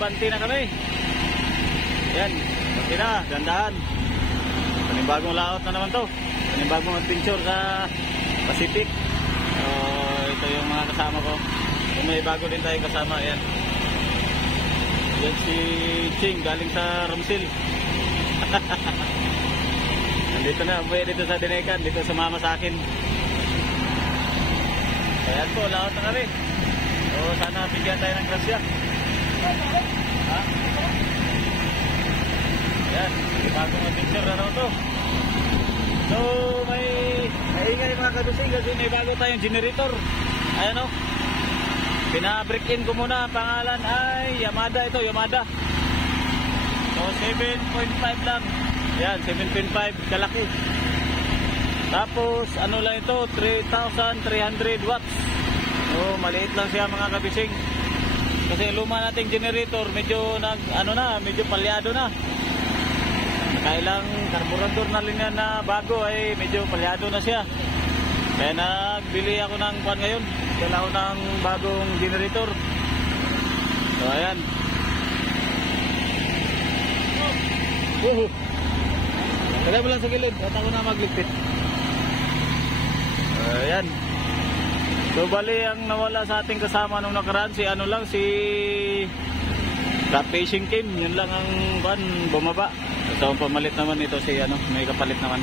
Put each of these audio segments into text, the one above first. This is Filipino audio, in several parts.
Nakabanti na kami. Yan, banti na, gandahan. Panibagong laot na naman to. Panibagong adventure sa Pacific. So, ito yung mga kasama ko. So, may bago din tayong kasama. Yan. Yan si Ching, galing sa Romsil. Nandito na, umuwi dito sa Dinecan. Dito sumama sa akin. Ayan po, laot na kami. So, sana bigyan tayo ng grasya. Ha? Yan, bagong adventure na raw to. So, may ingay mga kabising kasi may bago tayong generator. Ayan o. Pina-break in ko muna. Pangalan ay Yamada ito, Yamada. So, 7.5 lang. Yan, 7.5 kalaki. Tapos, ano lang ito, 3,300 watts. So, maliit lang siya mga kabising. Kasi luma nating generator, medyo medyo palyado na. Kailang carburetor na linya na bago ay medyo palyado na siya. Kaya nagbili ako ng pan ngayon. Dala ko ng bagong generator. So, ayan. Lagay mo lang sa gilid at ako na magligpit. Ayan. So bali ang nawala sa ating kasama nung nakaraan si Fishing Kim, yun lang ang bumaba. So pamalit naman ito si may kapalit naman.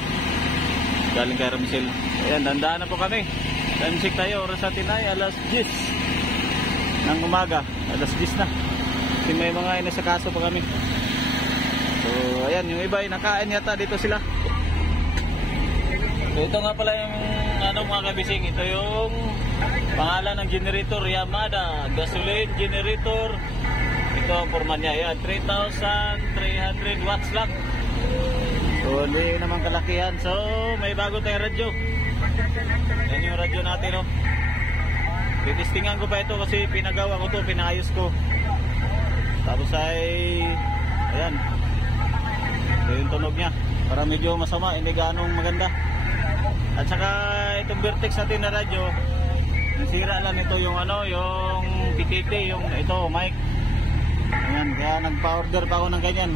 Galing kay Ramsil. Ayan, dandaan na po kami. Tansik tayo, oras natin ay alas 10 ng umaga. Alas 10 na. Kasi may mga inasakaso pa kami. So ayan, yung iba ay nakain yata dito sila. So ito nga pala yung mga kabising. Ito yung pangalan ng generator, Yamada gasoline generator. Ito ang forma niya. Ayan, 3,300 watts lang. So hindi naman kalakihan. So may bago tayong radyo. Yan yung radyo natin, no. Titistingan ko pa ito kasi pinagawa ko to, pinayos ko. Tapos ay ayan, ito yung tunog niya. Para medyo masama, hindi ganong maganda. At saka itong vertex natin na radyo, nasira lang ito yung yung PTT, yung ito mic. Ayan, kaya nagpa-order pa ako ng ganyan.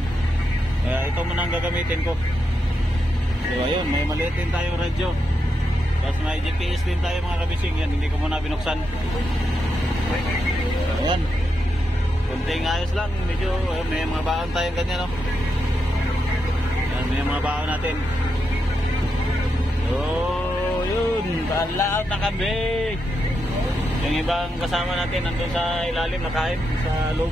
Kaya ito muna ang gagamitin ko. So ayun, may maliit din tayong radyo. Tapos may GPS din tayo mga kabising. Yan, hindi ko muna binuksan. So ayan, kunting ayos lang. Medyo may mga baon tayong ganyan, no? Ayan, may mga baon natin. So yun, laot na kami. Yung ibang kasama natin nandun sa ilalim, nakain sa loob.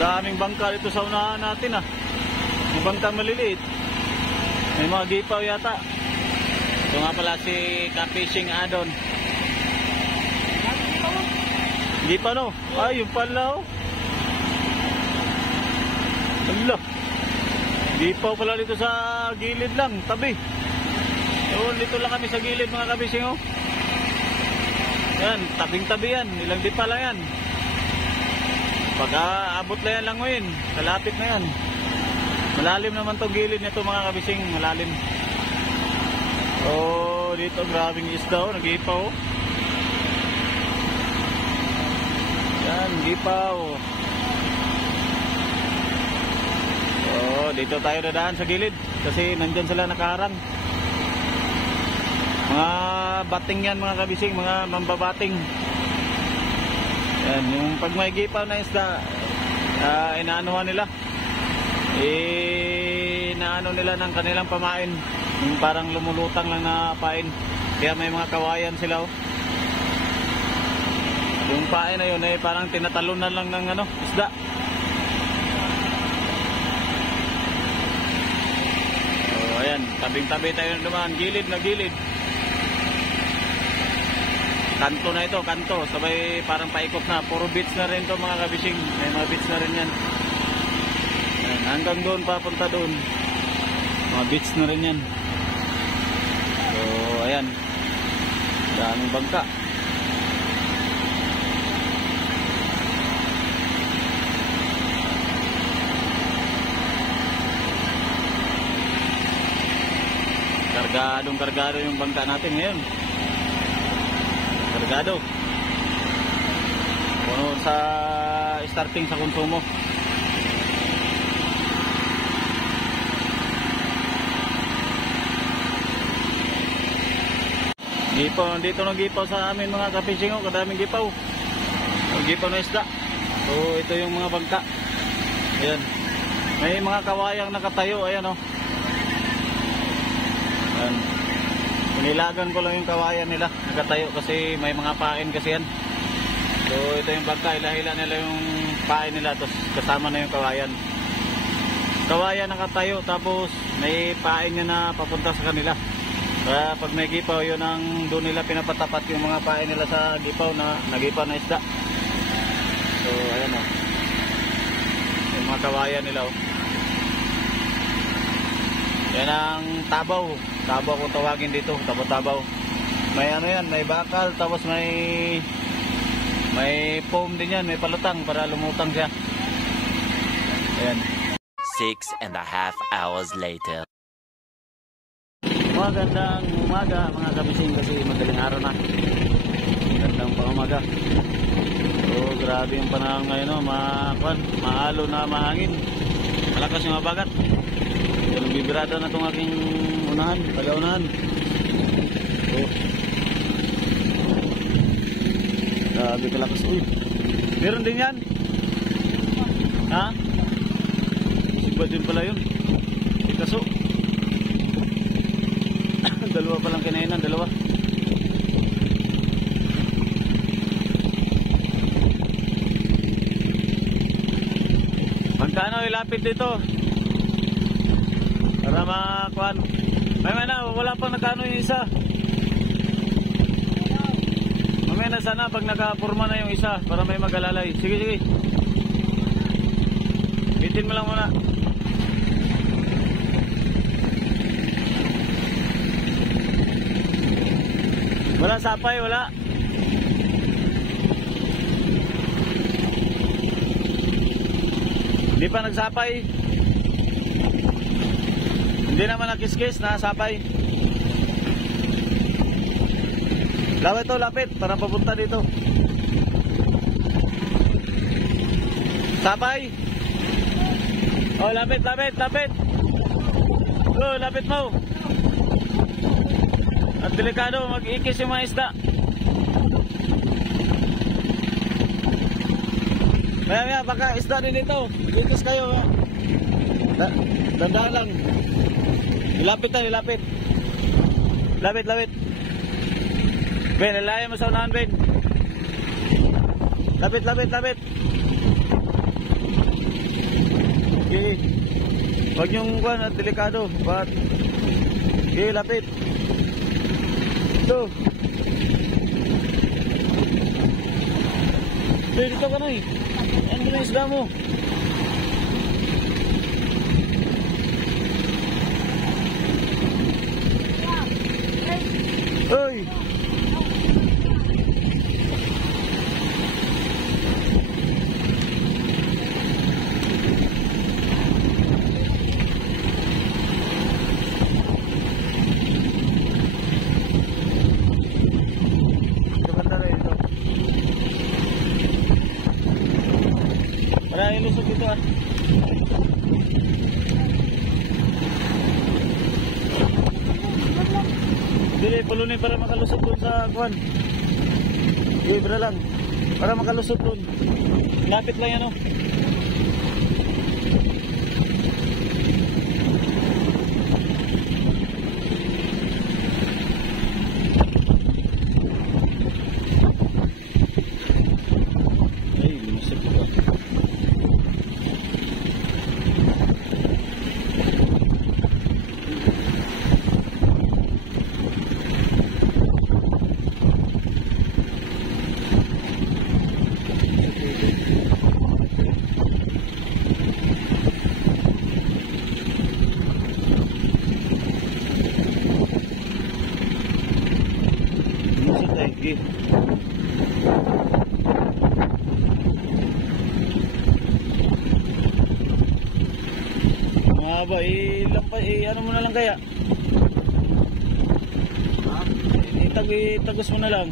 Daming bangka dito sa unahan natin, yung bangka maliliit. May mga gipaw yata. Ito nga pala si Fishing Adon. Gipaw, no? Ay, yung pala, oh. Ala, gipaw pala dito sa gilid lang, tabi. Yun, dito lang kami sa gilid mga kabising, oh. Yan, tabing-tabi yan. Ilang di pala yan. Pag-aabot na yan lang ngayon, kalapit na yan. Malalim naman to gilid nito mga kabising, malalim. Oh, dito grabing isda, oh, nag-ipaw. Yan, gipaw. Oh, dito tayo dadaan sa gilid kasi nandyan sila nakaharang. Mga bating yan mga kabising, mga mambabating. Yan, yung pag may gipaw na isda, inaanuhan nila. Inaano nila ng kanilang pamain. Yung parang lumulutang lang na pain. Kaya may mga kawayan sila, oh. Yung pain na yun ay parang tinatalunan lang ng isda. So ayan, tabing-tabi tayo naman, gilid na gilid. Kanto na ito, kanto. Sabay parang paikot na. Puro beach na rin to mga kabising. May mga beach na rin yan. Ayan, hanggang doon, papunta doon. Mga beach na rin yan. So, ayan. Daming bangka. Kargadong kargado yung bangka natin ngayon. Delikado. Puno sa starting sa konsumo. Gipaw, dito nang gipaw sa amin mga ka-fishing, oh, kadaming gipaw. Gipaw na isda. So ito yung mga bangka. Ayan. May mga kawayang nakatayo, ayan oh. Ayan. Pinilagan ko lang yung kawayan nila, nakatayo kasi may mga pain kasi yan. So ito yung bangka, hila-hila nila yung pain nila, tapos kasama na yung kawayan. Kawayan nakatayo, tapos may pain niya na papunta sa kanila. Kaya pag may gipaw, yun ang doon nila pinapatapat yung mga pain nila sa gipaw na nagipaw na isda. So ayan o, yung mga kawayan nila o. Yan ang tabaw. Tabaw kung tawagin dito, tabaw-tabaw. May ano yan, may bakal, tapos may foam din yan, may palutang para lumutang siya. Ayan. 6.5 hours later. Magandang umaga mga kabising, kasi madaling araw na. Magandang pangumaga. So grabe yung panahon ngayon, no? Maalo na mahangin. Malakas yung mabagat. Yan, bibirada na itong aking unahan, taga-unahan. So grabe kalakas. Uy, meron din yan. Ha? Sigba din pala yun. Ikaso. Dalawa pa lang kinainan, dalawa. Magkano ilapit dito? Para makuhan. Mamaya na, wala pang nagkano yung isa. Mamaya na sana pag nakapurma na yung isa, para may mag-alalay. Sige, sige. Bitin mo lang muna. Wala sapay, wala. Hindi pa nagsapay. Hindi naman nakiskis na sapay. Lapit to, lapit para papunta dito. Sapay. Oh, lapit, lapit, lapit. Oh, lapit mo. At delikado, mag-ikis yung mga isda. Maya, baka isda din dito. Ikis kayo. Dandaan lang. Ilapit na, ilapit. Lapit, lapit. Ben, ilaya mo sa unahan, Ben. Lapit, lapit, lapit. Okay. Huwag yung kuhan at delikado. Okay, lapit. Ito. Dito ka na eh. Ano na isda mo? Uy! Ilusog dito ah. Dili, pulunin para makalusog dun sa kuwan. Ibra lang. Para makalusog dun. Lapit lang yan oh. Ay, lumusog dito. Sige. Mahaba, ano mo na lang kaya? Itagos mo na lang.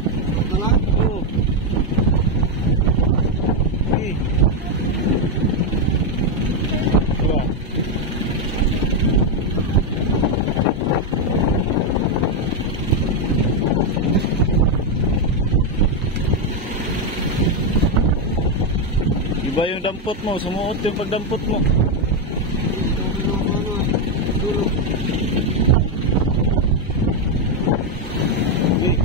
Iba yung dampot mo, sumuot yung pagdampot mo. Okay.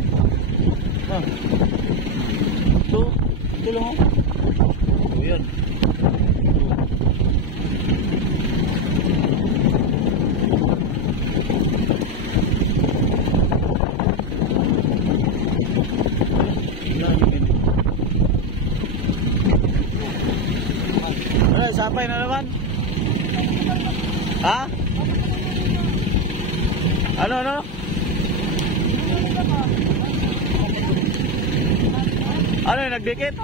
Ito lang oh. O yan. Sapay na naman. Ha? Ano? Ano yung nagdikit?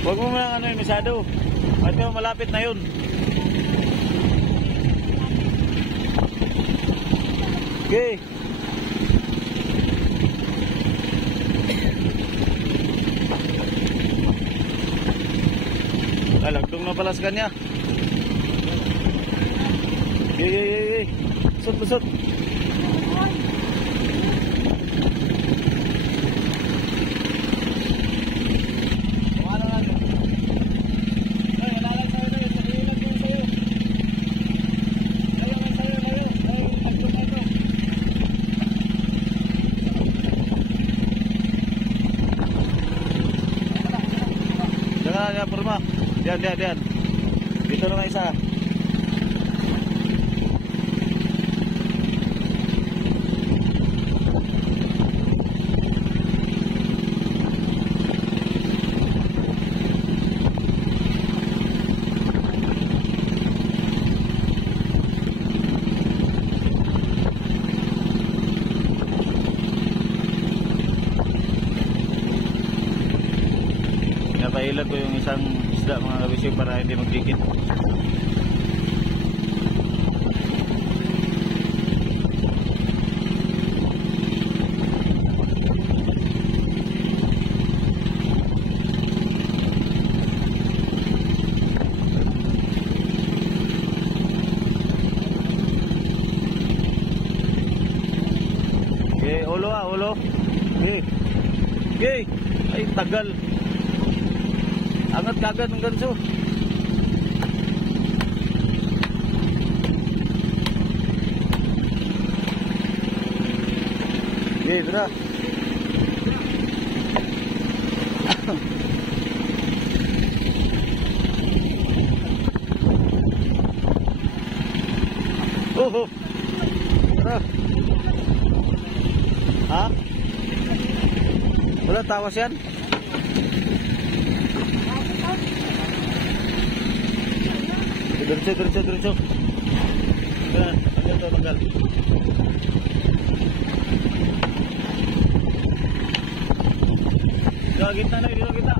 Huwag mo lang ano yung misado. Pati mo malapit na yun. Okay. Lagdong na pala sa kanya. Yey. Busot. Jangan Purma. Diyan. Dito na isa. Napailag ko yung isang isda mga kabisig para hindi magdikit. Okay, ulo. Okay. Ay, tagal. Angat kagad ng ganso. Okay, bra. Oh. Bra. Ha? Wala tawas yan? Diretso. Yan, tanggal. Dito kita na, dito kita.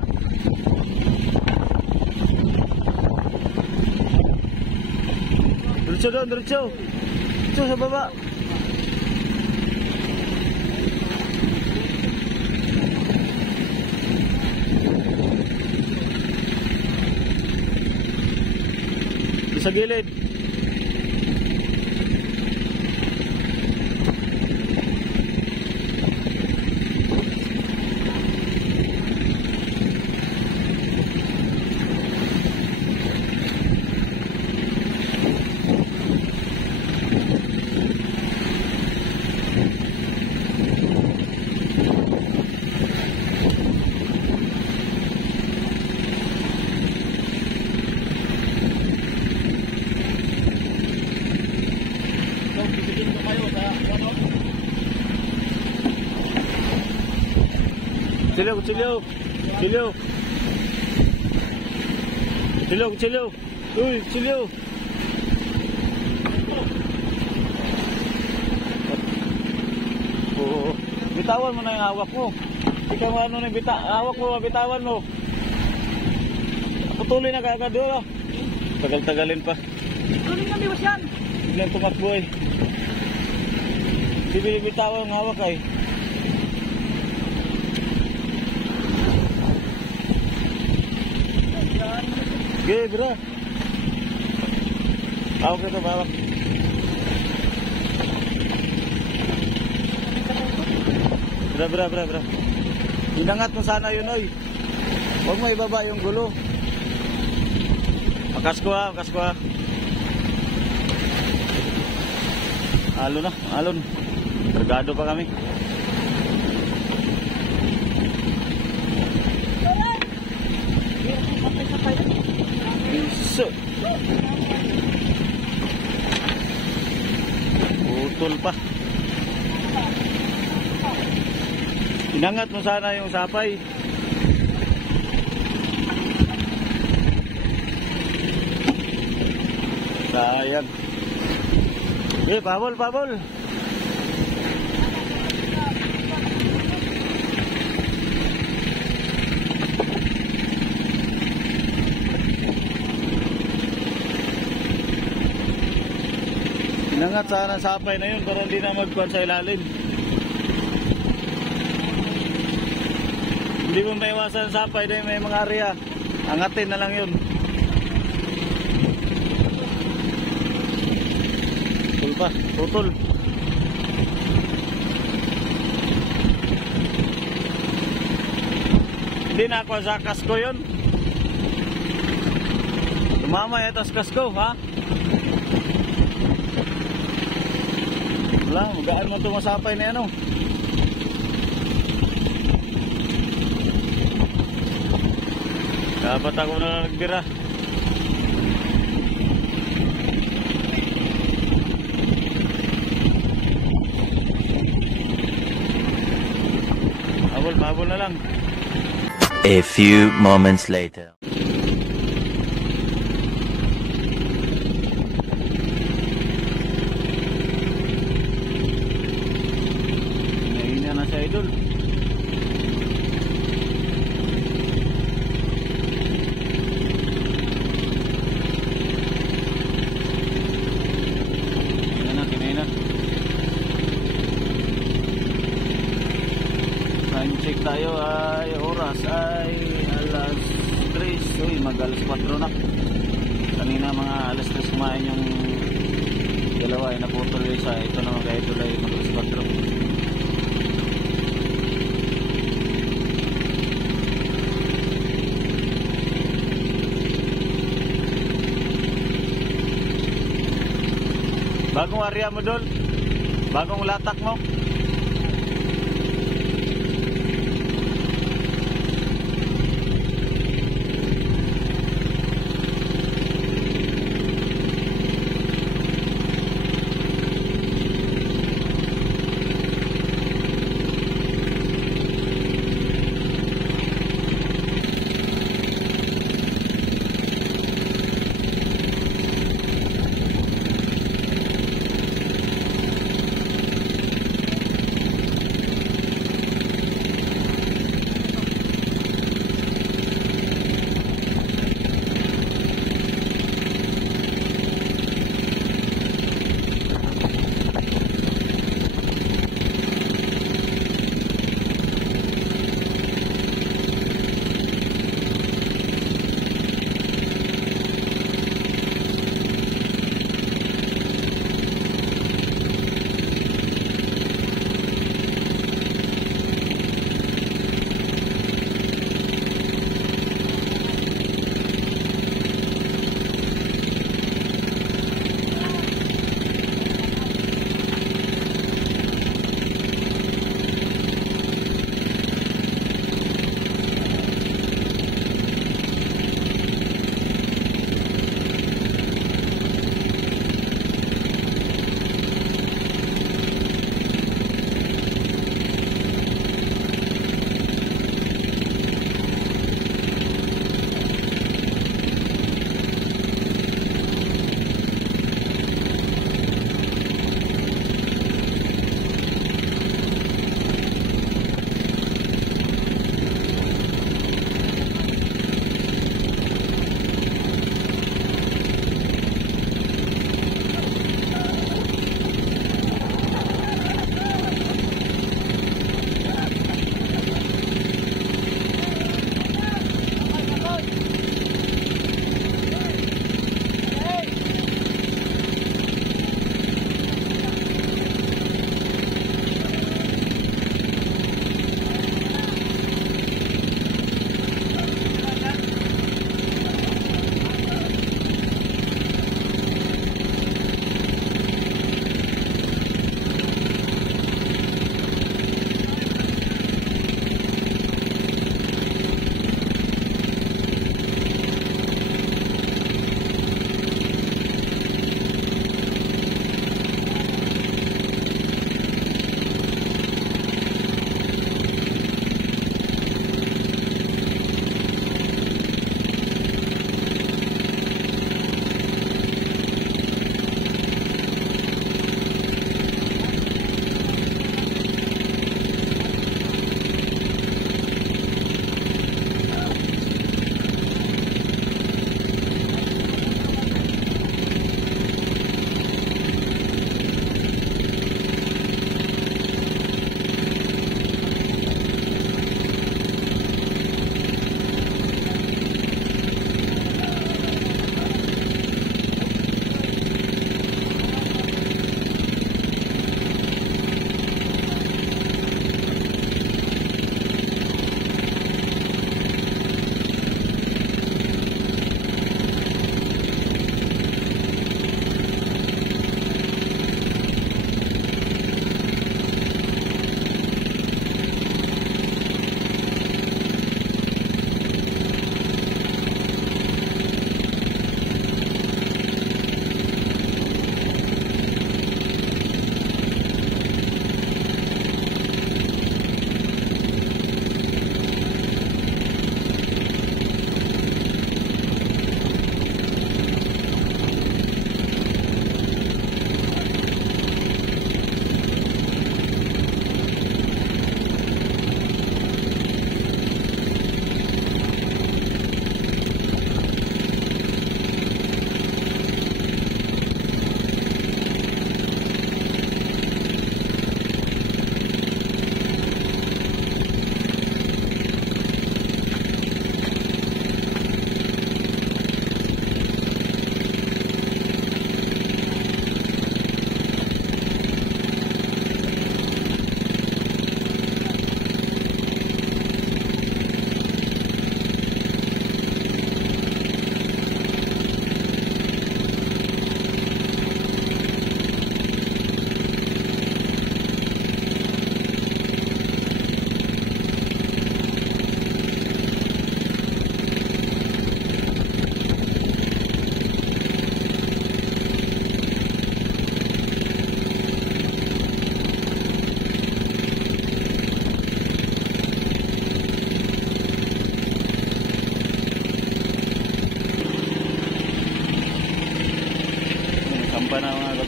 Diretso doon, diretso. Diretso sa baba. Sa gilid. Kutsilyo. Uy, kutsilyo. Oo. Bitawan mo na yung hawak mo. Ikaw ano na hawak mo, bitawan mo. Putulin na kagad doon. Tagal-tagalin pa. Tuloy na liwas yan. Biglang tumakbo eh. Bitawan ang hawak ay. Okay, bro. Hawak ito, hawak. Bra. Inangat mo sana yun, oy. Huwag mo ibaba yung gulo. Makas ko ha. Alon. Kargado pa kami. Iso. Putol pa. Inangat mo sana yung sapay. Sayang. Pabol. Inangat sana ang sapay na yun para hindi na magkuhan sa ilalim. Hindi mo maiwasan ang sapay dahil may mga area. Angatin na lang yun. Putol. Hindi na ako sa kasko yun. Tumama yata sa kasko, ha? Wala, magaan mo tumasapay na yan, oh. Dapat ako na nagbira. Pabol na lang. A few moments later. Naina na sa idol. Kinaina. Time check tayo ay oras ay alas 3. Uy, mag alas 4 na. Kanina mga alas 3 kumain yung dalawa ay naputol yung isa. Ito naman kaya ito ay mag alas 4. Bagong area mo doon. Bagong latak mo.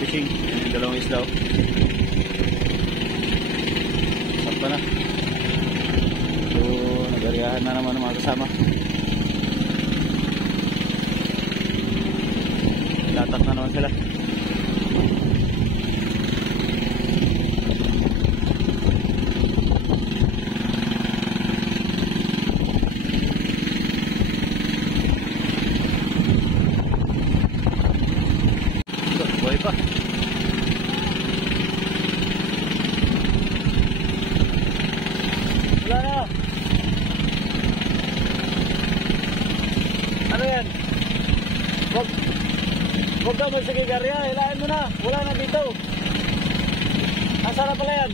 kabising. Yung dalawang isla. Sakto na. So, nag-ariyahan na naman ang mga kasama. Latak na naman sila. Buhay pa. Wala na. Ano yan? Huwag ka magsigigarya. Hilahin mo na. Wala na dito. Asa na pala yan?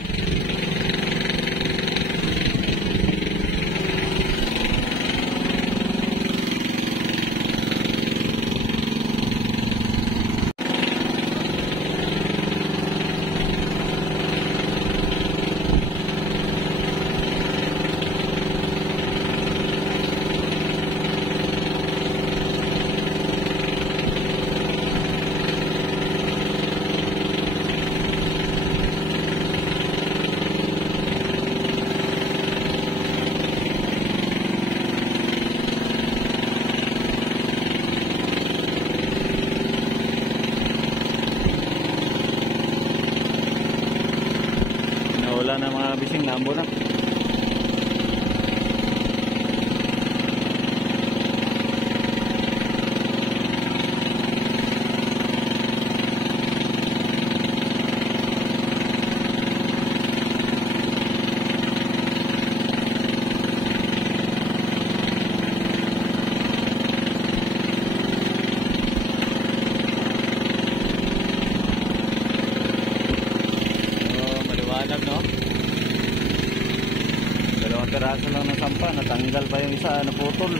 Wala na mga bising, lambo na. Maliwanag, no? Dalawang piraso lang ng sampa, natanggal pa yung isa, naputol.